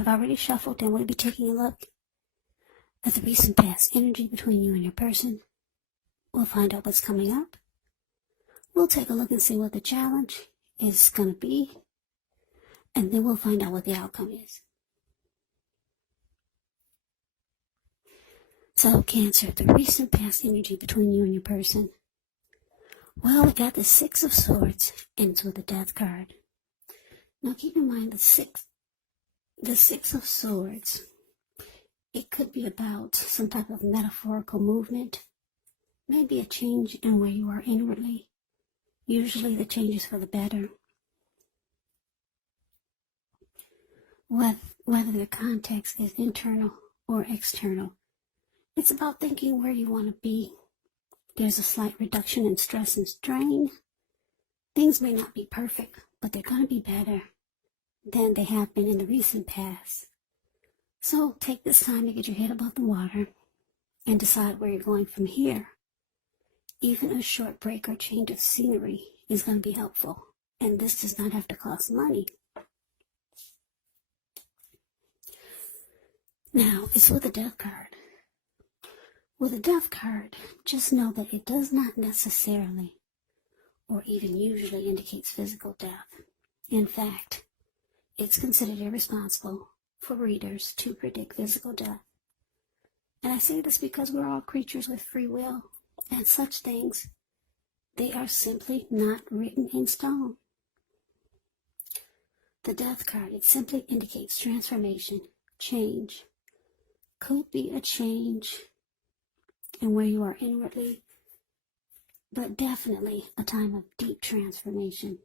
I've already shuffled, and we'll be taking a look at the recent past energy between you and your person. We'll find out what's coming up. We'll take a look and see what the challenge is going to be, and then we'll find out what the outcome is. So, Cancer, the recent past energy between you and your person. Well, we got the Six of Swords into the Death card. Now, keep in mind the Six of Swords. It could be about some type of metaphorical movement, maybe a change in where you are inwardly. Usually the change is for the better. Whether the context is internal or external, it's about thinking where you want to be. There's a slight reduction in stress and strain. Things may not be perfect, but they're going to be better than they have been in the recent past. So take this time to get your head above the water and decide where you're going from here. Even a short break or change of scenery is going to be helpful, and this does not have to cost money. Now, it's with the Death card. With a Death card, just know that it does not necessarily or even usually indicates physical death. In fact, it's considered irresponsible for readers to predict physical death. And I say this because we're all creatures with free will, and such things, they are simply not written in stone. The Death card, it simply indicates transformation, change. Could be a change in where you are inwardly, but definitely a time of deep transformation.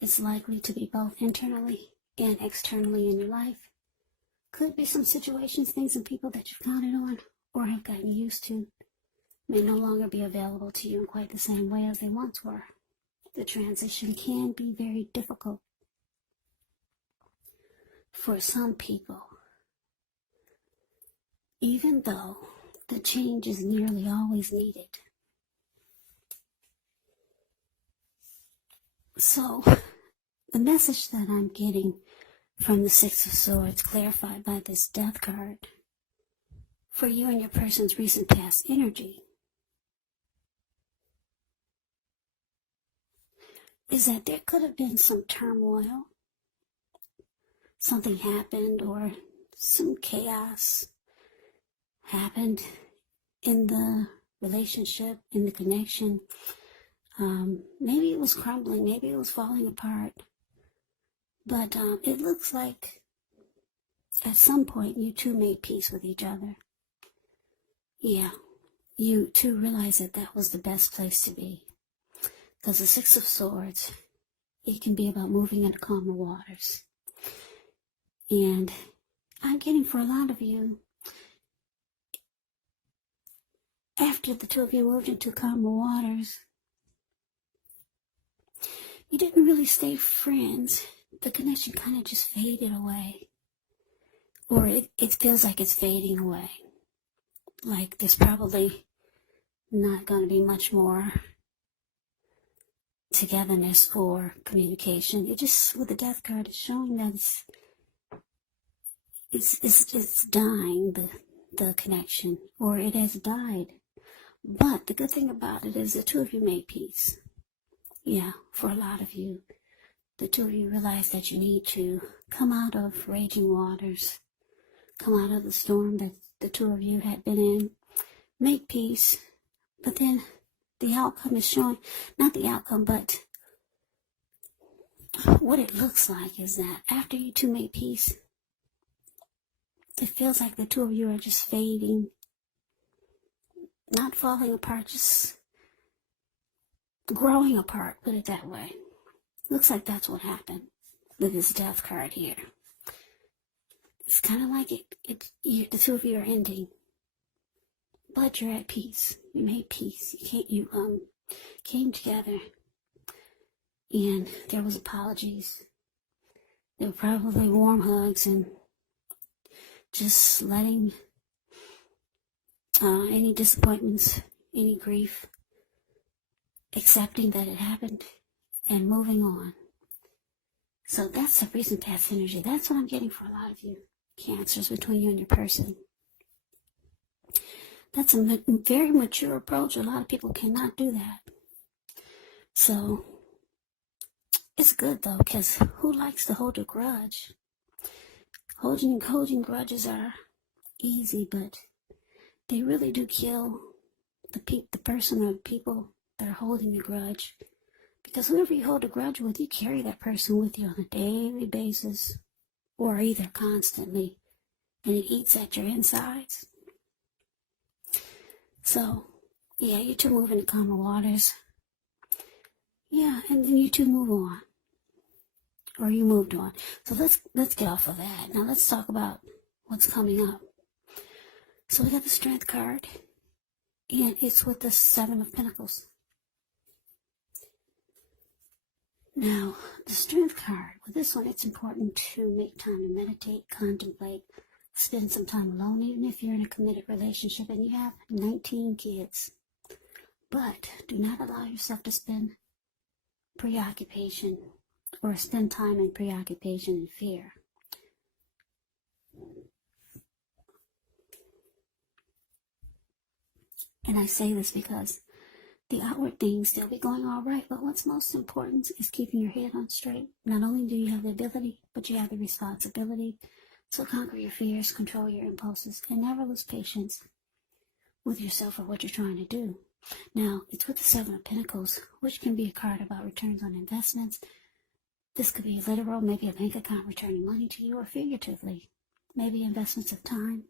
It's likely to be both internally and externally in your life. Could be some situations, things, and people that you've counted on or have gotten used to may no longer be available to you in quite the same way as they once were. The transition can be very difficult for some people, even though the change is nearly always needed. So, the message that I'm getting from the Six of Swords, clarified by this Death card, for you and your person's recent past energy, is that there could have been some turmoil. Something happened, or some chaos happened in the relationship, in the connection. Maybe it was crumbling, maybe it was falling apart. But it looks like at some point you two made peace with each other. Yeah, you two realized that that was the best place to be. Because the Six of Swords, it can be about moving into calmer waters. And I'm getting, for a lot of you, after the two of you moved into calmer waters, you didn't really stay friends. The connection kind of just faded away. Or it feels like it's fading away. Like there's probably not going to be much more togetherness or communication. It just, with the Death card, it's showing that it's dying, the connection, or it has died. But the good thing about it is the two of you made peace. Yeah, for a lot of you, the two of you realized that you need to come out of raging waters, come out of the storm that the two of you had been in, make peace. But then the outcome is showing, not the outcome, but what it looks like is that after you two made peace, it feels like the two of you are just fading, not falling apart, just growing apart, put it that way. Looks like that's what happened with this Death card here. It's kind of like the two of you are ending, but you're at peace. You made peace. You came together, and there was apologies. There were probably warm hugs and just letting any disappointments, any grief, accepting that it happened and moving on. So that's the recent past energy. That's what I'm getting for a lot of you Cancers, between you and your person. That's a very mature approach. A lot of people cannot do that. So it's good though, because who likes to hold a grudge? Holding grudges are easy, but they really do kill the person or people that are holding a grudge. Because whoever you hold a grudge with, you carry that person with you on a daily basis, or either constantly, and it eats at your insides. So, yeah, you two move into calmer waters. Yeah, and then you two move on. Or you moved on. So let's get off of that. Now let's talk about what's coming up. So we got the Strength card, and it's with the Seven of Pentacles. Now, the Strength card, with this one, it's important to make time to meditate, contemplate, spend some time alone, even if you're in a committed relationship and you have 19 kids. But do not allow yourself to spend preoccupation or spend time in preoccupation and fear. And I say this because the outward things, they'll be going all right, but what's most important is keeping your head on straight. Not only do you have the ability, but you have the responsibility. So conquer your fears, control your impulses, and never lose patience with yourself or what you're trying to do. Now, it's with the Seven of Pentacles, which can be a card about returns on investments. This could be literal, maybe a bank account returning money to you, or figuratively, maybe investments of time,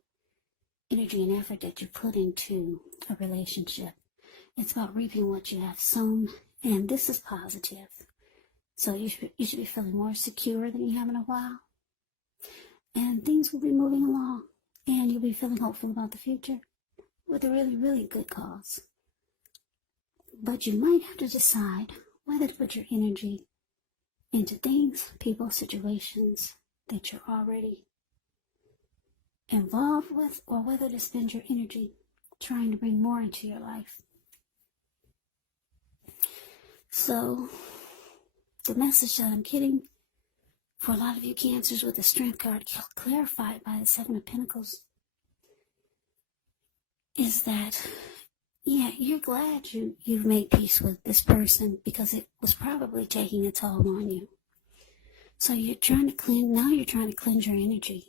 energy, and effort that you put into a relationship. It's about reaping what you have sown, and this is positive. So you should be feeling more secure than you have in a while. And things will be moving along, and you'll be feeling hopeful about the future with a really, really good cause. But you might have to decide whether to put your energy into things, people, situations that you're already involved with, or whether to spend your energy trying to bring more into your life. So, the message that I'm getting for a lot of you Cancers with the Strength card clarified by the Seven of Pentacles is that, yeah, you're glad you've made peace with this person because it was probably taking a toll on you. So you're trying to cleanse your energy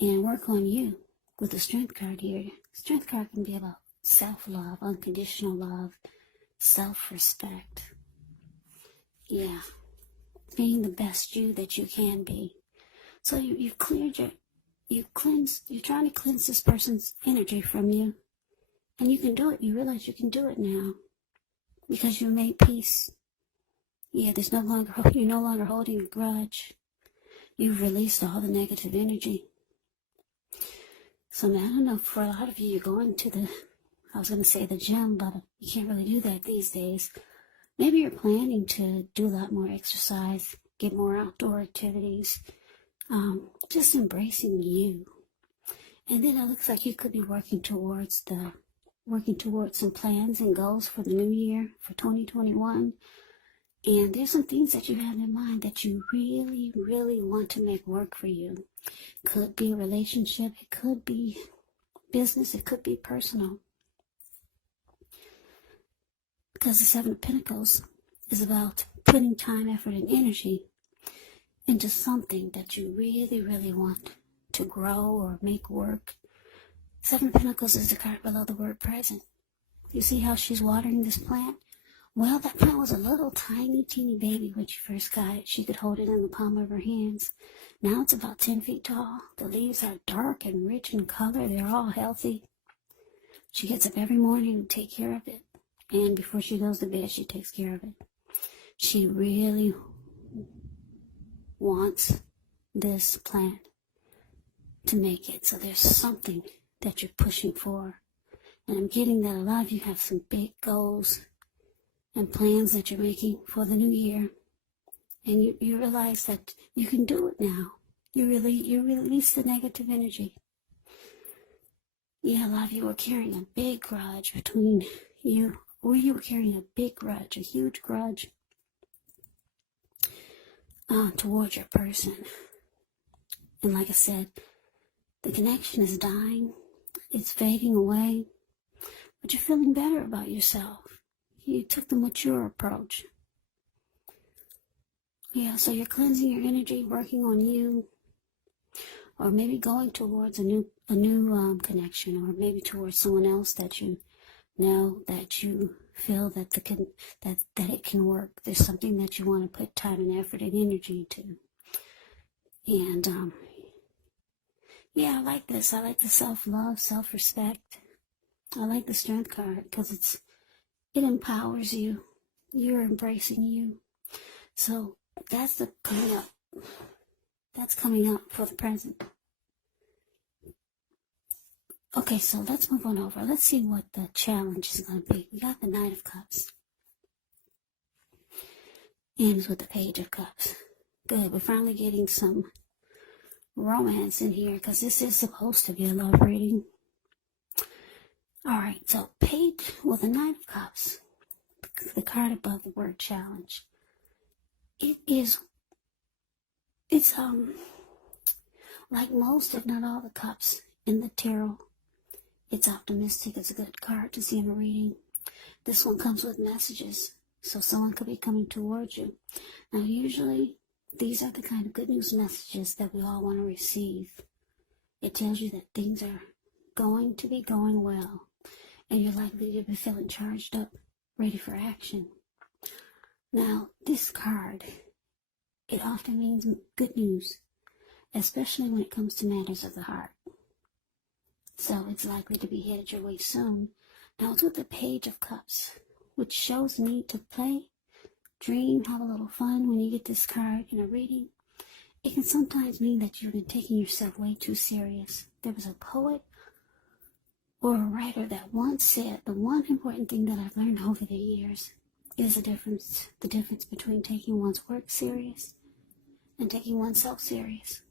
and work on you with the Strength card here. Strength card can be about self-love, unconditional love, self-respect. Yeah, being the best you that you can be. So you're trying to cleanse this person's energy from you. And you can do it. You realize you can do it now because you made peace. Yeah, you're no longer holding a grudge. You've released all the negative energy. So now, I don't know, for a lot of you, you're going to I was going to say the gym, but you can't really do that these days. Maybe you're planning to do a lot more exercise, get more outdoor activities, just embracing you. And then it looks like you could be working towards some plans and goals for the new year, for 2021. And there's some things that you have in mind that you really, really want to make work for you. Could be a relationship, it could be business, it could be personal. Because the Seven of Pentacles is about putting time, effort, and energy into something that you really, really want to grow or make work. Seven of Pentacles is the card below the word present. You see how she's watering this plant? Well, that plant was a little tiny, teeny baby when she first got it. She could hold it in the palm of her hands. Now it's about 10 feet tall. The leaves are dark and rich in color. They're all healthy. She gets up every morning to take care of it. And before she goes to bed, she takes care of it. She really wants this plant to make it. So there's something that you're pushing for. And I'm getting that a lot of you have some big goals and plans that you're making for the new year. And you realize that you can do it now. You release the negative energy. Yeah, a lot of you are carrying a big grudge between you, or you were carrying a big grudge, a huge grudge. towards your person. And like I said, the connection is dying. It's fading away. But you're feeling better about yourself. You took the mature approach. Yeah, so you're cleansing your energy, working on you, or maybe going towards a new connection, or maybe towards someone else that you know, that you feel that that it can work. There's something that you want to put time and effort and energy to. And yeah, I like this. I like the self-love, self-respect. I like the Strength card because it empowers you. You're embracing you. So that's coming up. That's coming up for the present. Okay, so let's move on over. Let's see what the challenge is going to be. We got the Knight of Cups. Ends with the Page of Cups. Good. We're finally getting some romance in here because this is supposed to be a love reading. Alright, so Page with the Knight of Cups. The card above the word challenge. It's like most, if not all, the cups in the tarot. It's optimistic. It's a good card to see in a reading. This one comes with messages, so someone could be coming towards you. Now, usually, these are the kind of good news messages that we all want to receive. It tells you that things are going to be going well, and you're likely to be feeling charged up, ready for action. Now, this card, it often means good news, especially when it comes to matters of the heart. So it's likely to be headed your way soon. Now, it's with the Page of Cups, which shows the need to play, dream, have a little fun when you get this card in a reading. It can sometimes mean that you've been taking yourself way too serious. There was a poet or a writer that once said, the one important thing that I've learned over the years is the difference between taking one's work serious and taking oneself serious.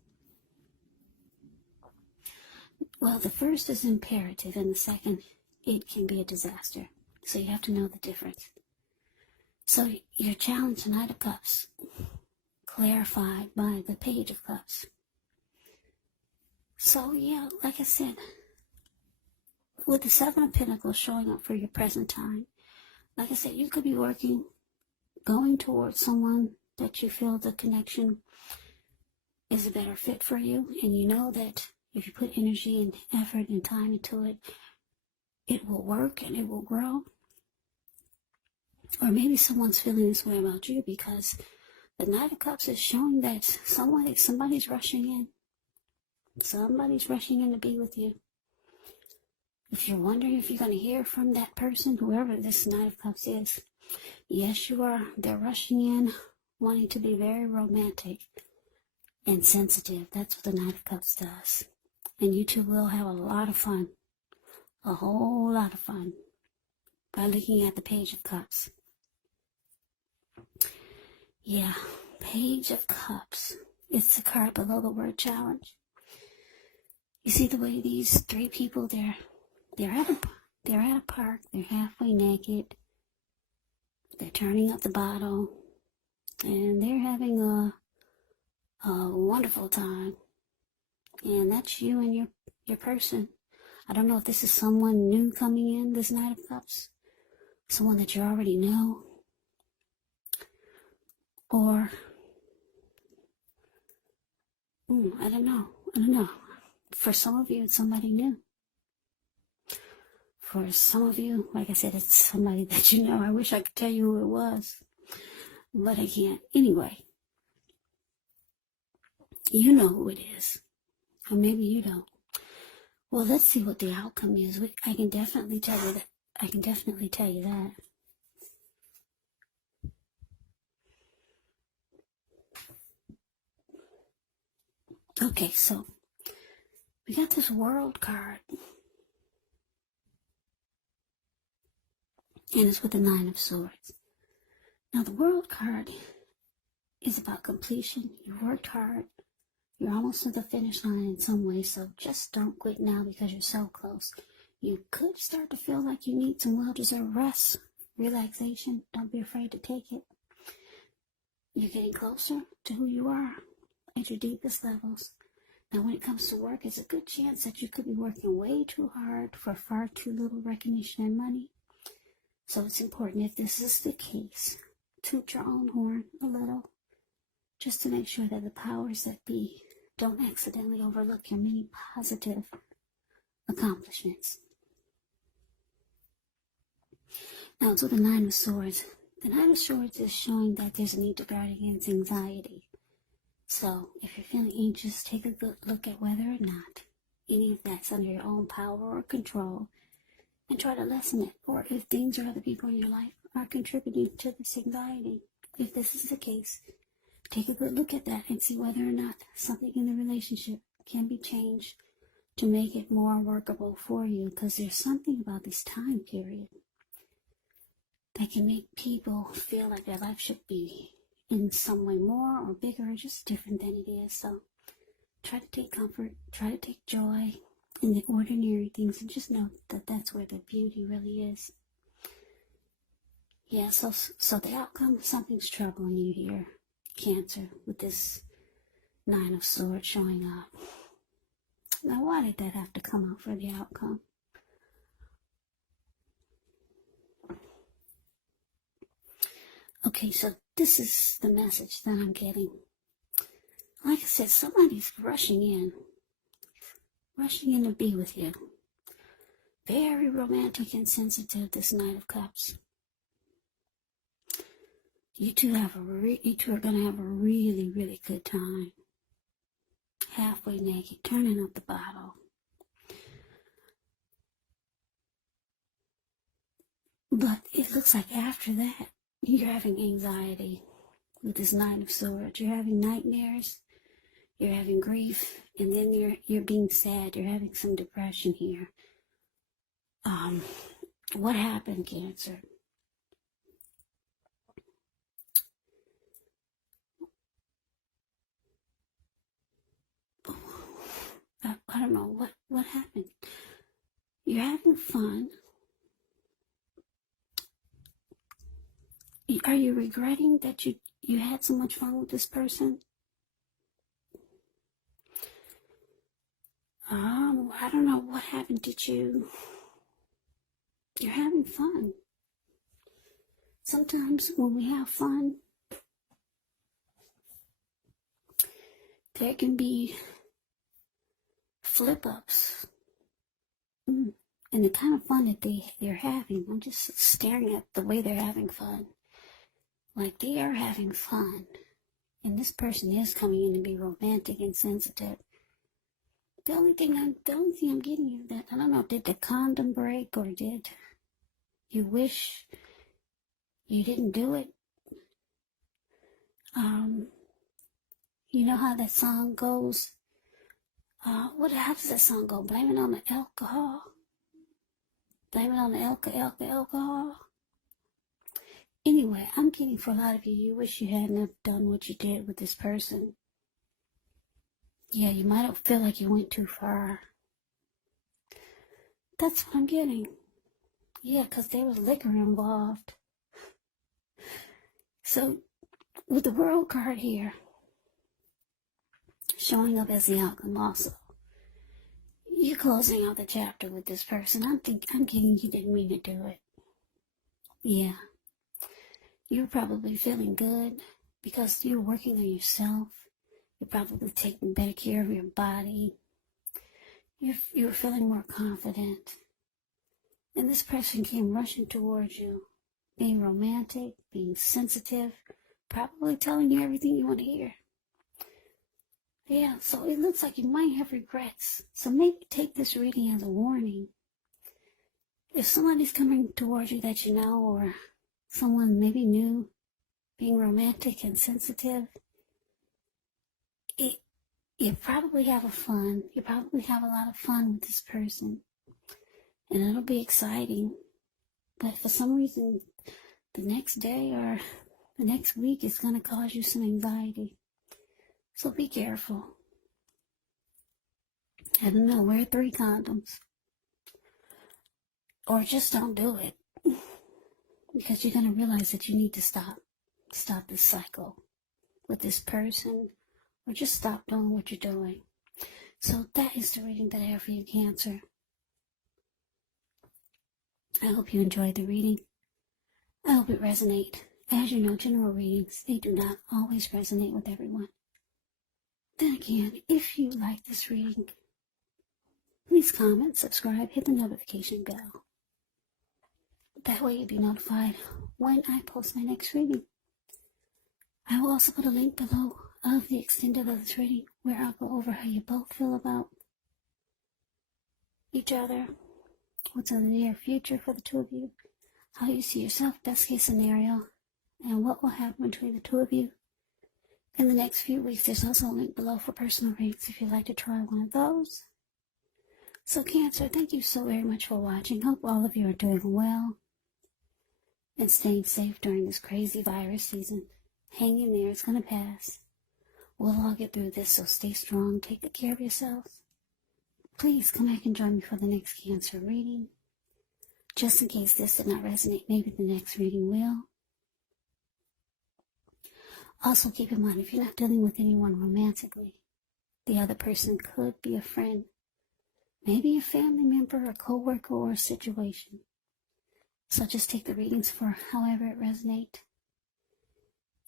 Well, the first is imperative, and the second, it can be a disaster. So you have to know the difference. So your challenge, Knight of Cups, clarified by the Page of Cups. So yeah, like I said, with the Seven of Pentacles showing up for your present time, like I said, you could be going towards someone that you feel the connection is a better fit for you, and you know that if you put energy and effort and time into it, it will work and it will grow. Or maybe someone's feeling this way about you because the Knight of Cups is showing that somebody's rushing in. Somebody's rushing in to be with you. If you're wondering if you're going to hear from that person, whoever this Knight of Cups is, yes, you are. They're rushing in, wanting to be very romantic and sensitive. That's what the Knight of Cups does. And you two will have a lot of fun. A whole lot of fun. By looking at the Page of Cups. Yeah, Page of Cups. It's the card below the word challenge. You see the way these three people, they're at a park. They're halfway naked. They're turning up the bottle. And they're having a wonderful time. And that's you and your person. I don't know if this is someone new coming in, this Knight of Cups. Someone that you already know. Or, I don't know. For some of you, it's somebody new. For some of you, like I said, it's somebody that you know. I wish I could tell you who it was, but I can't. Anyway, you know who it is. Or maybe you don't. Well, let's see what the outcome is. I can definitely tell you that. Okay, so we got this World card. And it's with the Nine of Swords. Now, the World card is about completion. You worked hard. You're almost to the finish line in some way, so just don't quit now because you're so close. You could start to feel like you need some well-deserved rest, relaxation. Don't be afraid to take it. You're getting closer to who you are at your deepest levels. Now, when it comes to work, it's a good chance that you could be working way too hard for far too little recognition and money. So it's important, if this is the case, toot your own horn a little, just to make sure that the powers that be don't accidentally overlook your many positive accomplishments. Now, to the Nine of Swords. The Nine of Swords is showing that there's a need to guard against anxiety. So, if you're feeling anxious, take a good look at whether or not any of that's under your own power or control, and try to lessen it. Or if things or other people in your life are contributing to this anxiety, if this is the case, take a good look at that and see whether or not something in the relationship can be changed to make it more workable for you, because there's something about this time period that can make people feel like their life should be in some way more or bigger or just different than it is. So try to take comfort, try to take joy in the ordinary things, and just know that that's where the beauty really is. Yeah, so the outcome, something's troubling you here, Cancer, with this Nine of Swords showing up. Now, why did that have to come out for the outcome? Okay, so this is the message that I'm getting. Like I said, somebody's rushing in to be with you. Very romantic and sensitive, this Knight of Cups. You two are going to have a really, really good time. Halfway naked, turning up the bottle. But it looks like after that, you're having anxiety with this Nine of Swords. You're having nightmares. You're having grief. And then you're being sad. You're having some depression here. What happened, Cancer? I don't know. What happened? You're having fun. Are you regretting that you had so much fun with this person? I don't know what happened. You're having fun. Sometimes when we have fun, there can be flip-ups. And the kind of fun that they're having, I'm just staring at the way they're having fun. Like, they are having fun. And this person is coming in to be romantic and sensitive. The only thing I'm getting is that, I don't know, did the condom break, or did you wish you didn't do it? You know how that song goes? How does that song go? Blame it on the alcohol. Blame it on the alcohol. Anyway, I'm getting, for a lot of you, you wish you hadn't have done what you did with this person. Yeah, you might have feel like you went too far. That's what I'm getting. Yeah, because there was liquor involved. So, with the World card here, showing up as the outcome also, you're closing out the chapter with this person. I'm getting you didn't mean to do it. Yeah. You're probably feeling good because you're working on yourself. You're probably taking better care of your body. You're feeling more confident. And this person came rushing towards you, being romantic, being sensitive, probably telling you everything you want to hear. Yeah, so it looks like you might have regrets. So maybe take this reading as a warning. If somebody's coming towards you that you know, or someone maybe new, being romantic and sensitive, you probably have you probably have a lot of fun with this person, and it'll be exciting. But for some reason, the next day or the next week is going to cause you some anxiety. So be careful. I don't know, wear 3 condoms. Or just don't do it. Because you're going to realize that you need to stop this cycle. with this person, or just stop doing what you're doing. So that is the reading that I have for you, Cancer. I hope you enjoyed the reading. I hope it resonates. As you know, general readings, they do not always resonate with everyone. Then again, if you like this reading, please comment, subscribe, hit the notification bell. That way you'll be notified when I post my next reading. I will also put a link below of the extended of this reading where I'll go over how you both feel about each other, what's in the near future for the two of you, how you see yourself, best case scenario, and what will happen between the two of you in the next few weeks. There's also a link below for personal readings if you'd like to try one of those. So Cancer, thank you so very much for watching. Hope all of you are doing well and staying safe during this crazy virus season. Hang in there, it's going to pass. We'll all get through this, so stay strong, take good care of yourselves. Please come back and join me for the next Cancer reading. Just in case this did not resonate, maybe the next reading will. Also keep in mind, if you're not dealing with anyone romantically, the other person could be a friend, maybe a family member, a co-worker, or a situation. So just take the readings for however it resonates.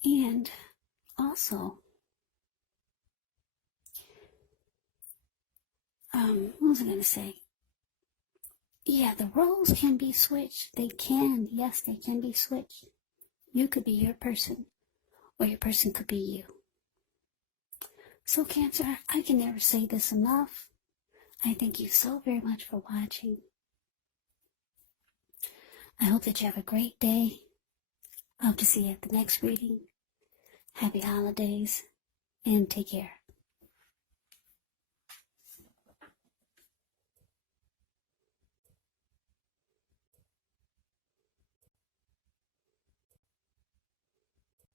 And also, what was I going to say? Yeah, the roles can be switched. They can. Yes, they can be switched. You could be your person, or your person could be you. So Cancer, I can never say this enough. I thank you so very much for watching. I hope that you have a great day. I hope to see you at the next reading. Happy holidays, and take care.